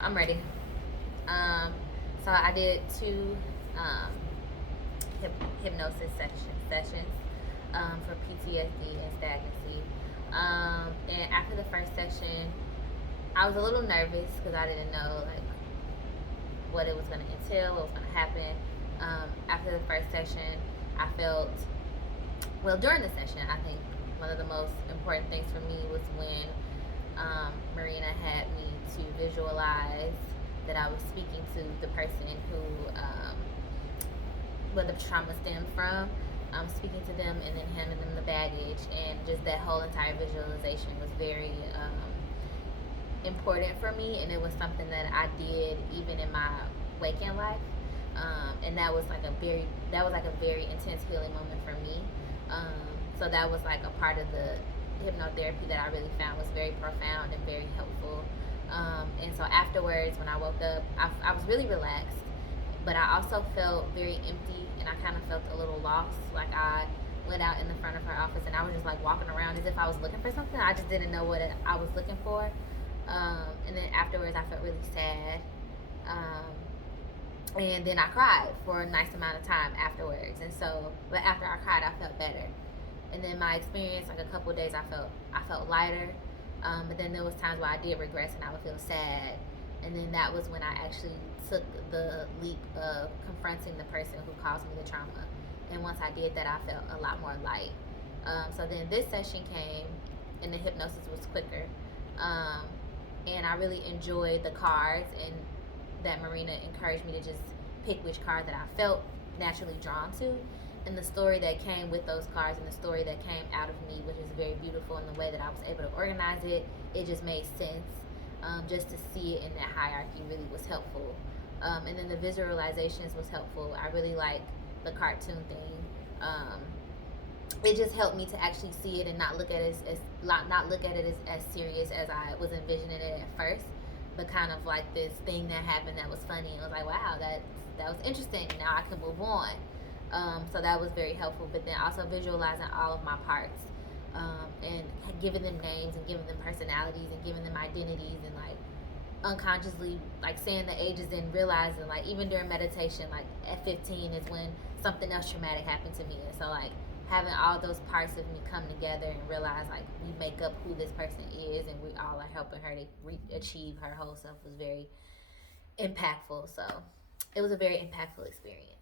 I'm ready. So I did two hypnosis sessions for PTSD and stagnancy. And after the first session, I was a little nervous because I didn't know like what it was going to entail, what was going to happen. After the first session, I felt during the session, I think one of the most important things for me was when Marina had me to visualize that I was speaking to the person who, where the trauma stemmed from, speaking to them and then handing them the baggage, and just that whole entire visualization was very important for me, and it was something that I did even in my waking life, and that was like a very intense healing moment for me. So that was like a part of the hypnotherapy that I really found was very profound and very helpful. And so afterwards, when I woke up, I was really relaxed, but I also felt very empty, and I kind of felt a little lost. Like I went out in the front of her office, and I was just like walking around as if I was looking for something. I just didn't know what I was looking for. And then afterwards, I felt really sad. And then I cried for a nice amount of time afterwards. And so, but after I cried, I felt better. And then my experience, like a couple of days, I felt lighter. But then there was times where I did regress and I would feel sad. And then that was when I actually took the leap of confronting the person who caused me the trauma. And once I did that, I felt a lot more light. So then this session came, and the hypnosis was quicker. And I really enjoyed the cards, and that Marina encouraged me to just pick which card that I felt naturally drawn to. And the story that came with those cards and the story that came out of me, which is very beautiful in the way that I was able to organize it, it just made sense. Just to see it in that hierarchy really was helpful. And then the visualizations was helpful. I really like the cartoon thing. It just helped me to actually see it and not look at it as serious as I was envisioning it at first, but kind of like this thing that happened that was funny. And I was like, wow, that was interesting. Now I can move on. So that was very helpful. But then also visualizing all of my parts, and giving them names and giving them personalities and giving them identities, and like unconsciously like saying the ages and realizing like even during meditation, like at 15 is when something else traumatic happened to me. And so like having all those parts of me come together and realize like we make up who this person is, and we all are helping her to achieve her whole self was very impactful. So it was a very impactful experience.